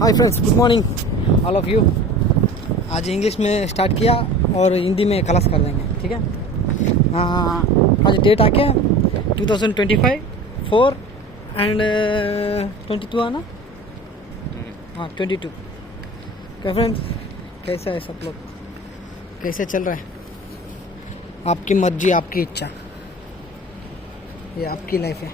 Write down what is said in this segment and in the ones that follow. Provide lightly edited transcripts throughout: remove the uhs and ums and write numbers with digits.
Hi friends, good morning all of you. आज English में start किया और हिंदी में क्लास कर देंगे, ठीक है। आज डेट आके 2025 4 एंड 22 है ना। हाँ 22। क्या फ्रेंड्स, कैसा है सब लोग, कैसे चल रहा है? आपकी मर्जी, आपकी इच्छा, ये आपकी लाइफ है।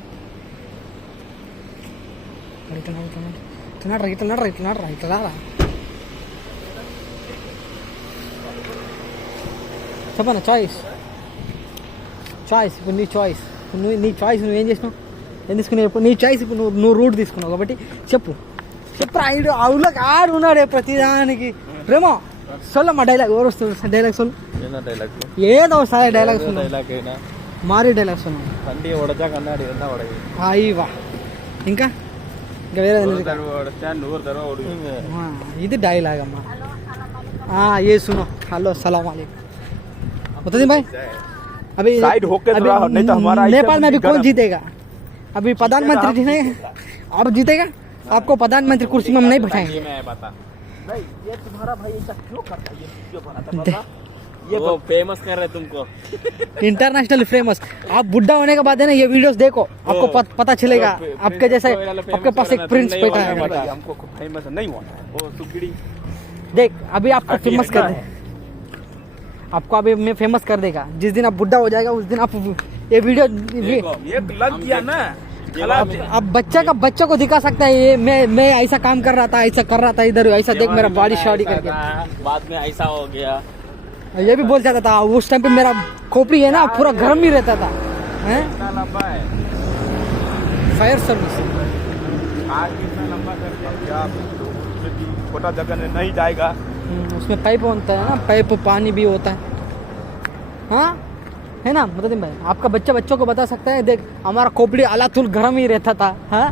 చెప్పనా చాయిస్ ఇప్పుడు నీ చాయిస్. నీ చాయిస్ నువ్వేం చేసినావు, ఏం తీసుకున్నావు? ఇప్పుడు నీ చాయిస్, ఇప్పుడు నువ్వు రూట్ తీసుకున్నావు కాబట్టి చెప్పు అవులో ఆడు ఉన్నాడే ప్రతిదానికి. ప్రేమ సొల్లమ్మా డైలాగ్, ఎవరు వస్తుంది డైలాగ్ సొల్లు, ఏదో సాయ డైలాగ్ మారి డైలాగ్ సొల్లు. అయ్యవా ఇంకా వేరే ఇది డైలాగ్ అమ్మా. ये सुनो, हेलो सलाम वालेकुम मुतजिम भाई। अभी नेपाल में अभी कौन जीतेगा? अभी प्रधानमंत्री जी अब जीतेगा। आपको प्रधानमंत्री कुर्सी में हम नहीं बैठाएंगे। ये तुम्हारा भाई ऐसा क्यों करता है? ये वीडियो बनाता है, ये वो फेमस कर रहे तुमको, इंटरनेशनल फेमस। आप बुढ़ा होने के बाद है ना ये वीडियोस देखो, आपको पता चलेगा। आपके जैसे आपके पास एक प्रिंस बैठा है। हमको फेमस नहीं होना है वो सुगड़ी। देख अभी आपको फेमस कर दे, आपको अभी मैं फेमस कर देगा। जिस दिन आप बुढ़ा हो जाएगा उस दिन आप ये वीडियो ये लग गया ना। अब बच्चा को दिखा सकता है। ये मैं ऐसा काम कर रहा था, ऐसा कर रहा था, इधर ऐसा देख मेरा बॉडी शॉडी करके। बाद में ऐसा हो गया, ये भी बोल जाता था। उस टाइम पे मेरा खोपड़ी है ना पूरा गर्म ही रहता था। कितना लंबा है फायर सर्विस, आग कितना लंबा करके छोटा जगह में नहीं जाएगा। उसमें पाइप होता है ना, पाइप पानी भी होता है। हाँ है ना मुतजिम भाई, आपका बच्चों को बता सकता है। देख हमारा खोपड़ी अलातुल गर्म ही रहता था। हाँ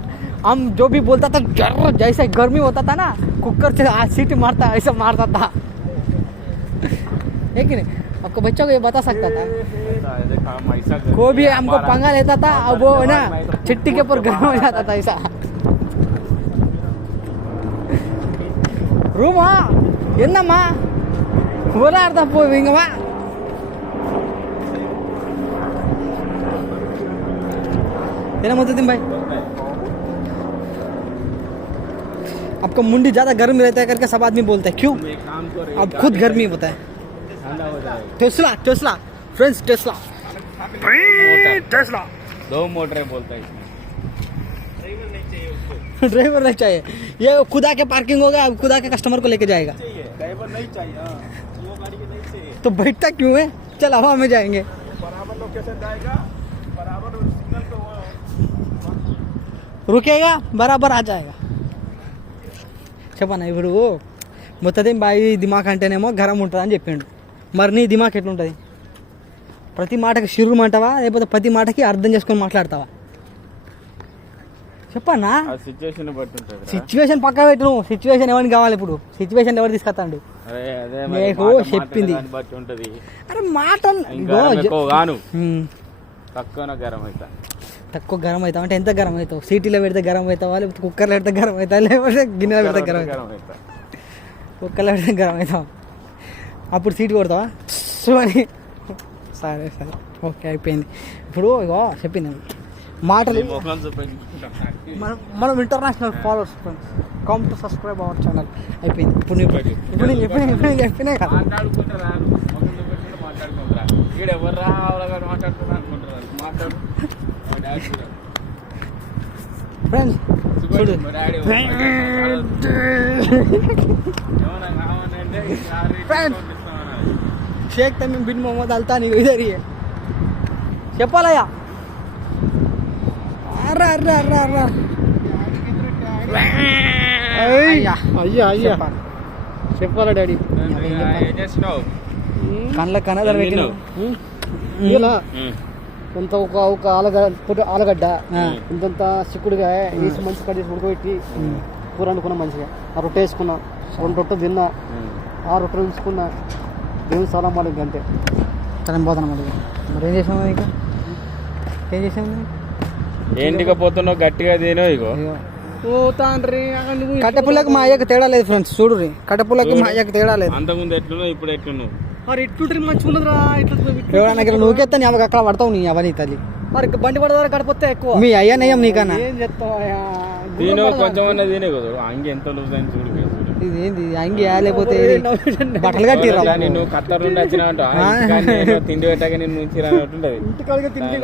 हम जो भी बोलता था जैसे गर्मी होता था ना, कुकर से सीटी मारता ऐसा मारता था, है कि नहीं? आपको बच्चों को ये बता सकता था। कोई भी हमको पंगा लेता था, अब वो ना चिट्टी के ऊपर गर्म हो जाता था ऐसा। रूम என்னம்மா ஒரு தான் போவீங்கம்மா? है मुतजिम भाई, आपका मुंडी ज्यादा गर्म रहता है करके सब आदमी बोलते हैं। क्यों? अब खुद गर्मी होता है। टेस्ला फ्रेंड्स, टेस्ला 2 मोटरें बोलता है इसमें। ड्राइवर नहीं चाहिए, ये खुदा के पार्किंग होगा, अब खुदा के कस्टमर को लेके जाएगा। ड्राइवर नहीं चाहिए, वो गाड़ी के नहीं चाहिए। तो बैठता क्यों है? चल हवा में जाएंगे, बराबर लोकेशन जाएगा, बराबर सिग्नल को रुकेगा, बराबर आ जाएगा। చెప్పనా ఇప్పుడు ముత్తదిం బాయి దిమాగ్ అంటేనేమో గరం ఉంటుంది అని చెప్పిండు. మరి నీ దిమాగ్ ఎట్లుంటుంది? ప్రతి మాటకి షిర్రు అంటావా, లేకపోతే ప్రతి మాటకి అర్థం చేసుకొని మాట్లాడతావా? చెప్పన్నా. సిచ్యువేషన్ పక్క పెట్టు. సిచ్యువేషన్ ఎవరికి కావాలి? ఇప్పుడు సిచ్యువేషన్ ఎవరు తీసుకొస్తాడు? నీకు చెప్పింది. అరే మాటలు తక్కువ గరం అవుతావు అంటే ఎంత గరం అవుతావు? సీటీలో పెడితే గరం అవుతావా, లేకపోతే కుక్కర్లో పెడితే గరం అవుతావా, లేకపోతే గిన్నెలో పెడితే గరం అవుతావా? కుక్కర్లో పెడితే గరం అవుతావా? అప్పుడు సీటు కొడతావా అని? సరే ఓకే అయిపోయింది. ఇప్పుడు ఇగో చెప్పింది మాటలు. మనం international followers friends, come to subscribe our channel. అయిపోయింది. ఇప్పుడు చెప్పినా కదా ఫ్రెండ్స్. చూడు Sheikh Tamim bin Mohammed Al Thani ఇదర్ ही చెప్పాలయ్యా. అయ్యా చెప్పాలా డాడీ? కళ్ళ కనదర పెట్టిన ఇలా కొంత ఒక ఆలగడ్డ ఇంతంత చిక్కుడుగా వేసి మంచి కట్ చేసి ఉడకబెట్టి కూర వండుకున్నా మంచిగా. ఆ రొట్టె వేసుకున్నా, 2 రొట్టెలు తిన్నా, 6 రొట్టెలు ఉంచుకున్నా. దేవుని సలాం వాళ్ళకి అంతే. తనం పోతాను మరి. ఏం చేసాము? ఇంకా ఏం చేసాము? ఏంటిగా పోతున్నావు? గట్టిగా తినో. ఇగో ఓ తండ్రి కట్టెపుల్లకి మా అయ్యకు తేడా లేదు ఫ్రెండ్స్, చూడు కట్టెపుల్లకి మా అయ్యకు తేడా లేదు. అంతకుముందు ఎట్లున్నావు ఇప్పుడు ఎట్లున్నావు? మరి ఇట్లుంటే మంచిగా ఉన్నదిరా. ఇట్లా నువ్వుకెత్తా నీ అవి అక్కడ పడతావు, నీ అవన్నీ తల్లి. మరి బండి పడదారా గడపతే ఎక్కువ మీ అయ్యా నయ్యం నీకన్నా. ఏం చెప్తావా? తిను కొంచెం అన్నది కదా, అంగి ఎంత లూజ్ అని చూడు. ఇది ఏంది అంగి లేకపోతే బట్టలు కట్టిరా? నేను ఖత్తర్ నుండి వచ్చినా తిండి పెట్టాక నేను ఉంచిరానట్టుంటది. ఇంటికాడికి తిండి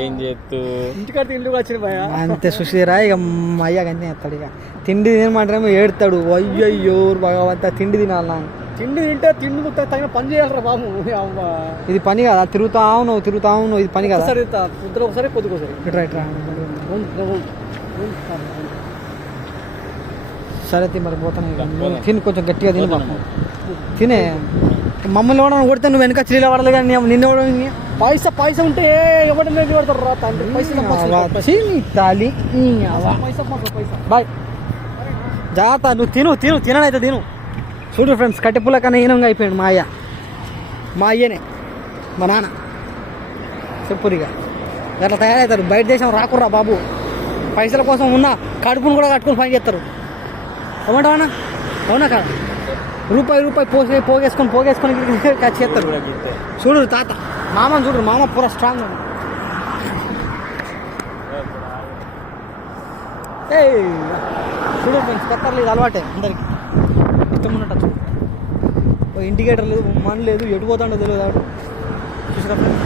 ఏం చేస్తూ ఇంటికాడ తిండి వచ్చిన అంతే సుశీరా. ఇక మా అయ్యా అన్నీ ఎత్తాడు. ఇక తిండి తినమంటారేమో ఏడుతాడు. అయ్యయ్యో భగవంతా తిండి తినాలా? తిండి తింటే తిండి తగిన పని చేయాలరా బాబు. ఇది పని కదా, తిరుగుతావు నువ్వు ఇది పని కదా. పొద్దున ఒకసారి పొద్దుకోసారి ఇట్రా ఇట్రా. సరే మరి పోతాను. తిని కొంచెం గట్టిగా తిని పాపం తినే. మమ్మల్ని ఎవడన్నా కొడితే నువ్వు వెనక చిల్లీలో పడాలి కానీ నిన్న పైసా ఉంటే ఎవడన్నా కొడతారు రా తండ్రి. తాలి బాయ్ జాగ్రత్త. నువ్వు తిననైతే తిను. చూడు ఫ్రెండ్స్, కట్టెపుల్ల కన్నా హీనంగా అయిపోయాడు మా అయ్యనే మా నాన్న. చెప్పురిగా అట్లా తయారవుతారు. బయట దేశం రాకుర్రా బాబు. పైసల కోసం ఉన్న కడుపును కూడా కట్టుకుని పని చేస్తారు. ఏమంటావన్నా? అవునా కాదు? రూపాయి పోగేసుకొని చేస్తారు. చూడు తాత మామని చూడు, మామ పూరా స్ట్రాంగ్. ఏ చూడు ఫ్రెండ్స్, కత్తర్లు ఇది అలవాటే అందరికి. ఇష్టం ఉన్నట్టు ఓ ఇండికేటర్ లేదు, మన లేదు, ఎటు పోతాడో తెలియదు. ఆడు చూసినా ఫ్రెండ్స్,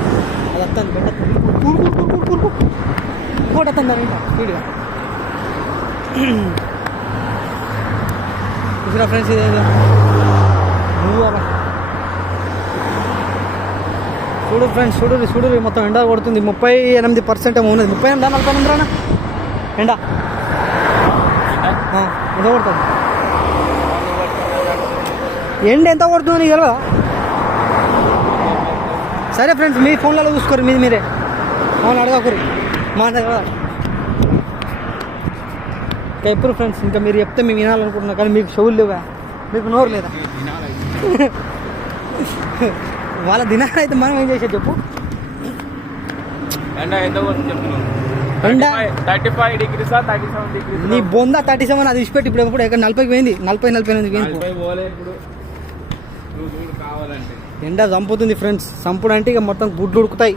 అది వస్తుంది బెట్ట ఇంకోటి వస్తుంది దాని స్పీడ్గా. చూసినా ఫ్రెండ్స్, ఇదేదో నువ్వు అలా చూడు ఫ్రెండ్స్, చూడు మొత్తం ఎండ కొడుతుంది. 38% ఏమో ఉన్నది. 38 40 రానా ఎండ ఎంత కొడుతుంది? ఎండ ఎంత కొడుతుందో నీకు తెలియదా? సరే ఫ్రెండ్స్, మీ ఫోన్లలో చూసుకోరు మీరే. అవును అడగకూరి మా దగ్గర. ఇంకా ఎప్పుడు ఫ్రెండ్స్, ఇంకా మీరు చెప్తే మేము వినాలనుకుంటున్నాం కానీ మీకు చెవులు లేవా, మీకు నోరు లేదా? వాళ్ళ దినాలైతే మనం ఏం చేసేది చెప్పు. ఎండ 35 degrees 37 degrees. నీ బొంద 37 అది ఇచ్చిపెట్టి ఇప్పుడు ఎప్పుడు ఎక్కడ 40కి పోయింది. 40-48 పోయింది. ఎండ చంపుతుంది ఫ్రెండ్స్. చంపుడు అంటే ఇక మొత్తం గుడ్లు ఉడుకుతాయి.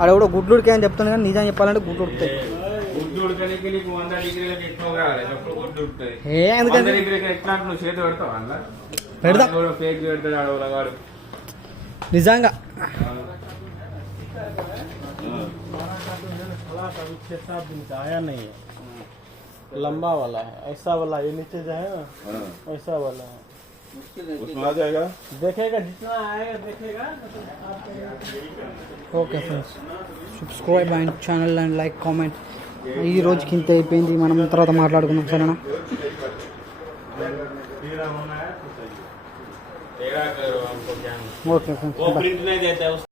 ఆడ కూడా గుడ్లు ఉడికాయి అని చెప్తాను కానీ నిజం చెప్పాలంటే గుడ్లు ఉడుకుతాయి. ఎందుకంటే పెడతా నిజంగా. आया नहीं है, लंबा वाला है, ऐसा वाला ये नीचे जाए ना, ऐसा वाला है, उसमें आ जाएगा, देखेगा जितना आएगा देखेगा. Okay friends, subscribe and channel and like comment. ఈ రోజుకి ఇంత అయిపోయింది, మనం తర్వాత మాట్లాడుకుందాం సరేనా? Okay friends.